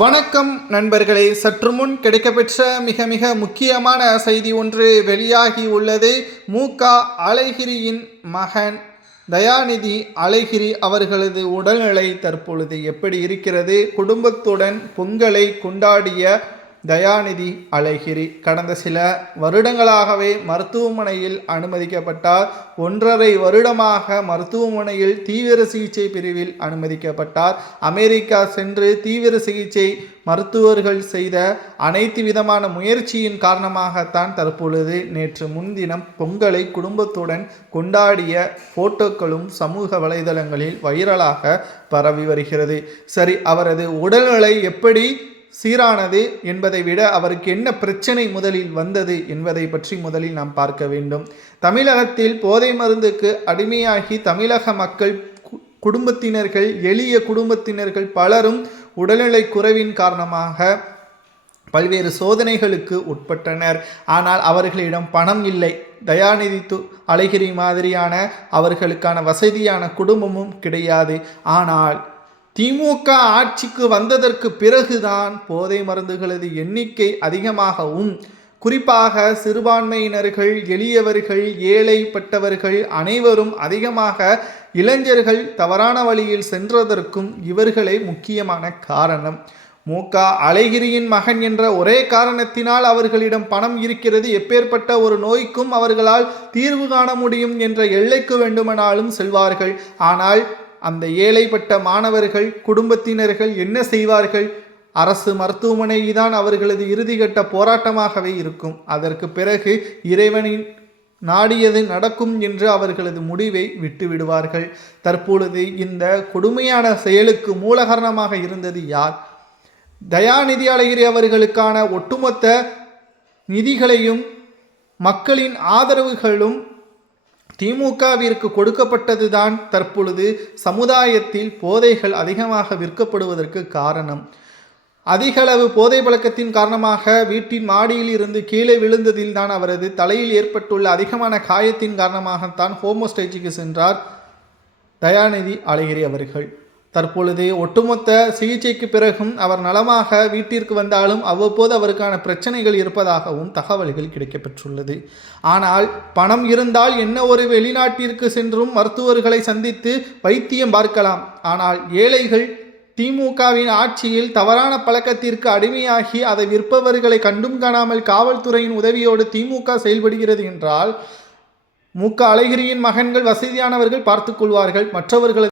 வணக்கம் நண்பர்களே, சற்று முன் கிடைக்கப்பெற்ற மிக மிக முக்கியமான செய்தி ஒன்று வெளியாகி உள்ளது. மு.க. அழகிரியின் மகன் தயாநிதி அழகிரி அவர்களது உடல்நிலை தற்பொழுது எப்படி இருக்கிறது? குடும்பத்துடன் பொங்கலை கொண்டாடிய தயாநிதி அழகிரி கடந்த சில வருடங்களாகவே மருத்துவமனையில் அனுமதிக்கப்பட்டார். 1.5 வருடமாக மருத்துவமனையில் தீவிர சிகிச்சை பிரிவில் அனுமதிக்கப்பட்டார். அமெரிக்கா சென்று தீவிர சிகிச்சை மருத்துவர்கள் செய்த அனைத்து விதமான முயற்சியின் காரணமாகத்தான் தற்பொழுது நேற்று முன்தினம் பொங்கலை குடும்பத்துடன் கொண்டாடிய போட்டோக்களும் சமூக வலைதளங்களில் வைரலாக பரவி வருகிறது. சரி, அவரது உடல்நிலை எப்படி சீரானது என்பதை விட அவருக்கு என்ன பிரச்சனை முதலில் வந்தது என்பதை பற்றி முதலில் நாம் பார்க்க வேண்டும். தமிழகத்தில் போதை மருந்துக்கு அடிமையாகி தமிழக மக்கள் குடும்பத்தினர்கள், எளிய குடும்பத்தினர்கள் பலரும் உடல்நிலை குறைவின் காரணமாக பல்வேறு சோதனைகளுக்கு உட்பட்டனர். ஆனால் அவர்களிடம் பணம் இல்லை. தயாநிதி அழகிரி மாதிரியான அவர்களுக்கான வசதியான குடும்பமும் கிடையாது. ஆனால் திமுக ஆட்சிக்கு வந்ததற்கு பிறகுதான் போதை மருந்துகளது எண்ணிக்கை அதிகமாகவும், குறிப்பாக சிறுபான்மையினர்கள், எளியவர்கள், ஏழைப்பட்டவர்கள் அனைவரும் அதிகமாக இளைஞர்கள் தவறான வழியில் சென்றதற்கும் இவர்களே முக்கியமான காரணம். மு.க. அழகிரியின் மகன் என்ற ஒரே காரணத்தினால் அவர்களிடம் பணம் இருக்கிறது, எப்பேற்பட்ட ஒரு நோய்க்கும் அவர்களால் தீர்வு காண முடியும் என்ற எல்லைக்கு வேண்டுமானாலும் செல்வார்கள். ஆனால் அந்த ஏழைப்பட்ட மாணவர்கள், குடும்பத்தினர்கள் என்ன செய்வார்கள்? அரசு மருத்துவமனை தான் அவர்களது இறுதிக்கட்ட போராட்டமாகவே இருக்கும். அதற்கு பிறகு இறைவனின் நாடியது நடக்கும் என்று அவர்களது முடிவை விட்டு விடுவார்கள். தற்பொழுது இந்த கொடுமையான செயலுக்கு மூலகாரணமாக இருந்தது யார்? தயாநிதி அழகிரி அவர்களுக்கான ஒட்டுமொத்த நிதிகளையும் மக்களின் ஆதரவுகளும் திமுகவிற்கு கொடுக்கப்பட்டதுதான் தற்பொழுது சமுதாயத்தில் போதைகள் அதிகமாக விற்கப்படுவதற்கு காரணம். அதிகளவு போதை பழக்கத்தின் காரணமாக வீட்டின் மாடியில் இருந்து கீழே விழுந்ததில் தான் அவரது தலையில் ஏற்பட்டுள்ள அதிகமான காயத்தின் காரணமாகத்தான் ஹோமோஸ்டேஜிக்கு சென்றார் தயாநிதி அழகிரி அவர்கள். தற்பொழுது ஒட்டுமொத்த சிகிச்சைக்கு பிறகும் அவர் நலமாக வீட்டிற்கு வந்தாலும் அவ்வப்போது அவருக்கான பிரச்சனைகள் இருப்பதாகவும் தகவல்கள் கிடைக்கப்பெற்றுள்ளது. ஆனால் பணம் இருந்தால் என்ன, ஒரு வெளிநாட்டிற்கு சென்றும் மருத்துவர்களை சந்தித்து வைத்தியம் பார்க்கலாம். ஆனால் ஏழைகள் திமுகவின் ஆட்சியில் தவறான பழக்கத்திற்கு அடிமையாகி அதை விற்பவர்களை கண்டும் காணாமல் காவல்துறையின் உதவியோடு திமுக செயல்படுகிறது என்றால், மு.க. அழகிரியின் மகன்கள், வசதியானவர்கள் பார்த்துக் கொள்வார்கள். மற்றவர்கள்